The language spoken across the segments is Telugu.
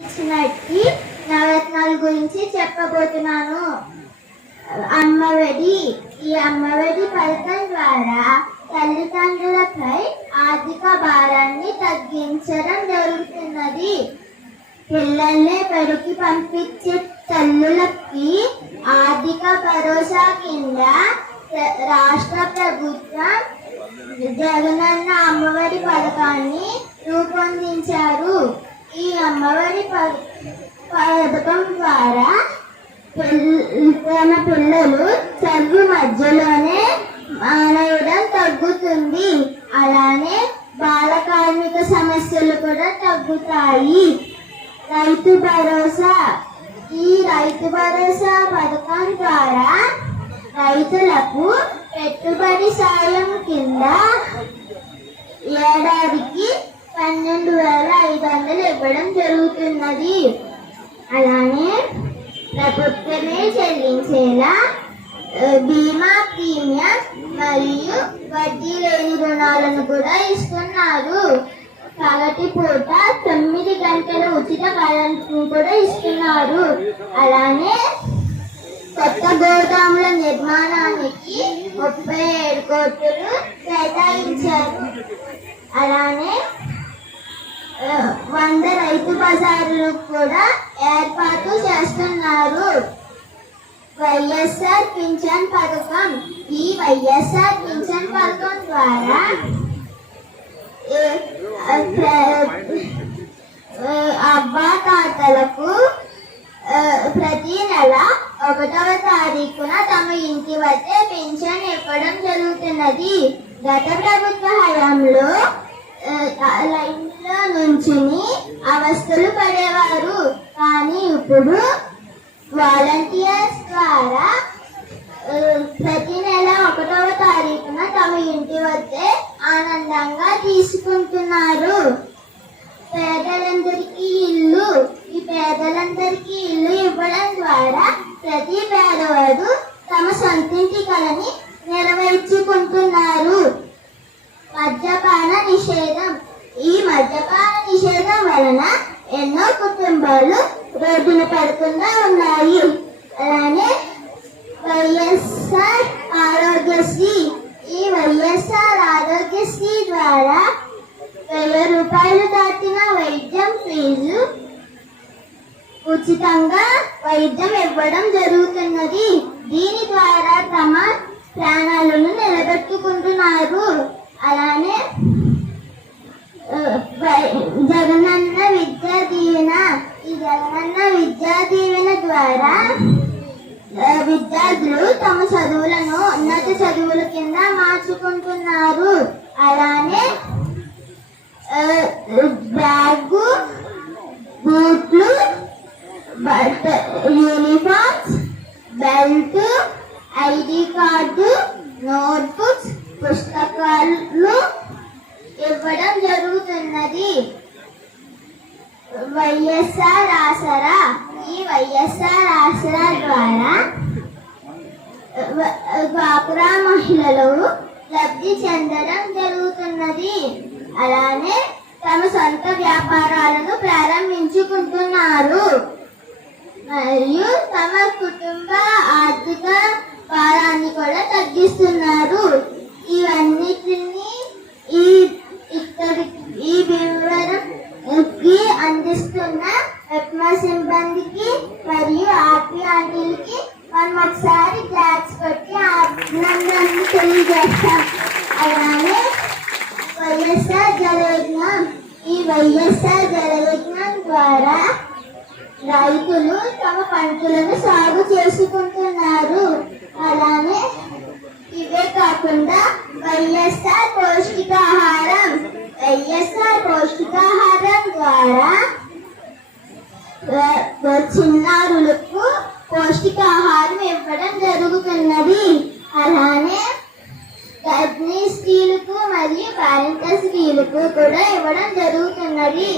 ఇచ్చినట్టు నవరత్నాల గురించి చెప్పబోతున్నాను. అమ్మఒడి ఈ అమ్మఒడి పథకం ద్వారా తల్లిదండ్రులపై ఆర్థిక భారాన్ని తగ్గించడం జరుగుతున్నది. పిల్లల్ని పెరుగు పంపించే తల్లులకి ఆర్థిక భరోసా కింద రాష్ట్ర ప్రభుత్వం జగనన్న అమ్మఒడి పథకాన్ని రూపొందించారు. ఈ అమ్మవారి ప- పథకం ద్వారా తన పిల్లలు చదువు మధ్యలోనే మానేయడం తగ్గుతుంది. అలానే బాల కార్మిక సమస్యలు కూడా తగ్గుతాయి. రైతు భరోసా ఈ రైతు భరోసా పథకం ద్వారా రైతులకు పెట్టుబడి సాయం కింద ఏడాదికి పన్నెండు వేల ఐదు వందలు ఇవ్వడం జరుగుతున్నది. అలానే ప్రభుత్వమే చెల్లించేలా బీమా ప్రీమియం మరియు వడ్డీ లేని రుణాలను కూడా ఇస్తున్నారు. పగటి పూట తొమ్మిది గంటల ఉచిత కరెంట్ కూడా ఇస్తున్నారు. అలానే కొత్త గోదాముల నిర్మాణానికి ముప్పై ఏడు కోట్లు కేటాయించారు. అలానే వంద రైతు బజార్లు కూడా ఏర్పాటు చేస్తున్నారు. వైఎస్ఆర్ పింఛన్ పథకం ఈ వైఎస్ఆర్ పింఛన్ పథకం ద్వారా అబ్బా తాతలకు ప్రతి నెల ఒకటవ తారీఖున తమ ఇంటి వద్దే పింఛన్ ఇవ్వడం జరుగుతున్నది. గత ప్రభుత్వ హయాంలో లైన్లో అవస్థలు పడేవారు. కానీ ఇప్పుడు వాలంటీర్స్ ద్వారా ప్రతి నెల ఒకటవ తారీఖున తమ ఇంటి వద్దే ఆనందంగా తీసుకుంటున్నారు. పేదలందరికీ ఇల్లు ఈ పేదలందరికీ ఇల్లు ఇవ్వడం ద్వారా ప్రతి పేదవాడు తమ సొంతింటి కలని నెరవేర్చుకుంటున్నారు. మద్యపాన నిషేధం. ఈ మద్యపాన నిషేధం వలన ఎన్నో కుటుంబాలు రోడ్డున పడకుండా ఉన్నాయి. అలానే వైఎస్ఆర్ ఆరోగ్యశ్రీ ఈ వైఎస్ఆర్ ఆరోగ్యశ్రీ ద్వారా వెయ్యి రూపాయలు దాటిన వైద్యం ఫీజు ఉచితంగా వైద్యం ఇవ్వడం జరుగుతున్నది. దీని ద్వారా తమ ప్రాణాలను నిలబెట్టుకుంటున్నారు అలానే ఆ, వై- జగనన్న విద్యా దీవెన ఈ జగనన్న విద్యా దీవెన ద్వారా ఆ, విద్యార్థులు తమ చదువులను ఉన్నత చదువుల కింద మార్చుకుంటున్నారు. అలానే బ్యాగు బూట్లు బట్ట uniforms belt ID card notebooks పుస్తకాలు ఇవ్వడం జరుగుతున్నది. వైఎస్ఆర్ ఆసరా ఈ వైఎస్ఆర్ ఆసరా ద్వారా డ్వాక్రా మహిళలు లబ్ధి చెందడం జరుగుతున్నది. అలానే తమ సొంత వ్యాపారాలను ప్రారంభించుకుంటున్నారు. మరియు తమ కుటుంబ ఆర్థిక భారాన్ని కూడా తగ్గిస్తున్నారు. ఇవన్నిటిని ఈ ఇక్కడి ఈ వివరంకి అందిస్తున్న సిబ్బందికి మరియు ఆర్పి ఆంటీలకి మనం ఒకసారి క్లాప్స్ కొట్టి అభినందనలు తెలియజేస్తాం అలానే వైఎస్ఆర్ జలయజ్ఞం ఈ వైఎస్ఆర్ జలయజ్ఞం ద్వారా రైతులు తమ పంటలను సాగు చేసుకుంటున్నారు. అలానే ఇవే కాకుండా వైఎస్ఆర్ పౌష్టికాహారం వైఎస్ఆర్ పౌష్టికాహారం ద్వారా చిన్నారులకు పౌష్టికాహారం ఇవ్వడం జరుగుతున్నది. అలానే గర్భిణీ స్త్రీలకు మరియు బాలింత స్త్రీలకు కూడా ఇవ్వడం జరుగుతున్నది.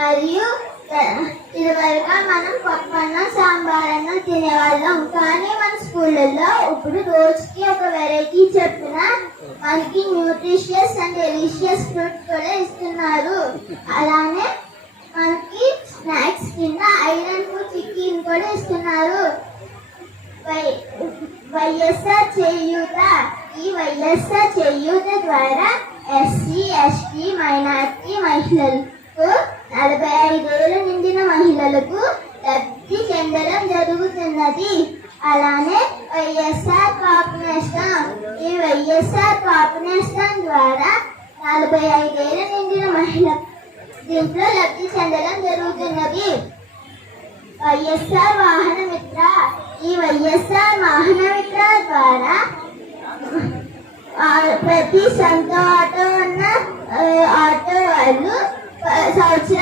మరియు ఇదివరగా మనం పప్పన్న సాంబార్ అన్న తినేవాళ్ళం. కానీ మన స్కూళ్ళల్లో ఇప్పుడు రోజుకి ఒక వెరైటీ చెప్పిన మనకి న్యూట్రిషియస్ అండ్ డెలిషియస్ ఫ్రూట్ కూడా ఇస్తున్నారు. అలానే మనకి స్నాక్స్ కింద ఐరన్ చికెన్ కూడా ఇస్తున్నారు. వైఎస్ఆర్ చేయూత ఈ వైఎస్ఆర్ చేయూత ద్వారా ఎస్సీ ఎస్టీ మైనార్టీ మహిళలకు నలభై ఐదేళ్ళు నిండిన మహిళలకు లబ్ధి చెందడం జరుగుతున్నది. అలానే వైఎస్ఆర్ కాపు ఈ వైఎస్ఆర్ కాపు ద్వారా నలభై ఐదేళ్ళు నిండిన మహిళ దీంట్లో లబ్ధి చెందడం జరుగుతున్నది. వైఎస్ఆర్ వాహన మిత్ర ఈ వైఎస్ఆర్ వాహన మిత్ర ద్వారా ప్రతి సొంత ఆటో ఉన్న ఆటో వాళ్ళు సంవత్సరం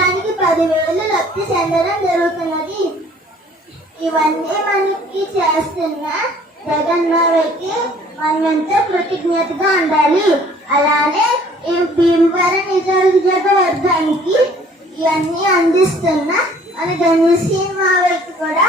పది పదివేలు లబ్ధి చెందడం జరుగుతున్నది. ఇవన్నీ మనకి చేస్తున్న జగన్మోహన్కి మనమెంతో కృతజ్ఞతగా ఉండాలి. అలానే ఈ భీమవరం వర్గానికి ఇవన్నీ అందిస్తున్న మన కూడా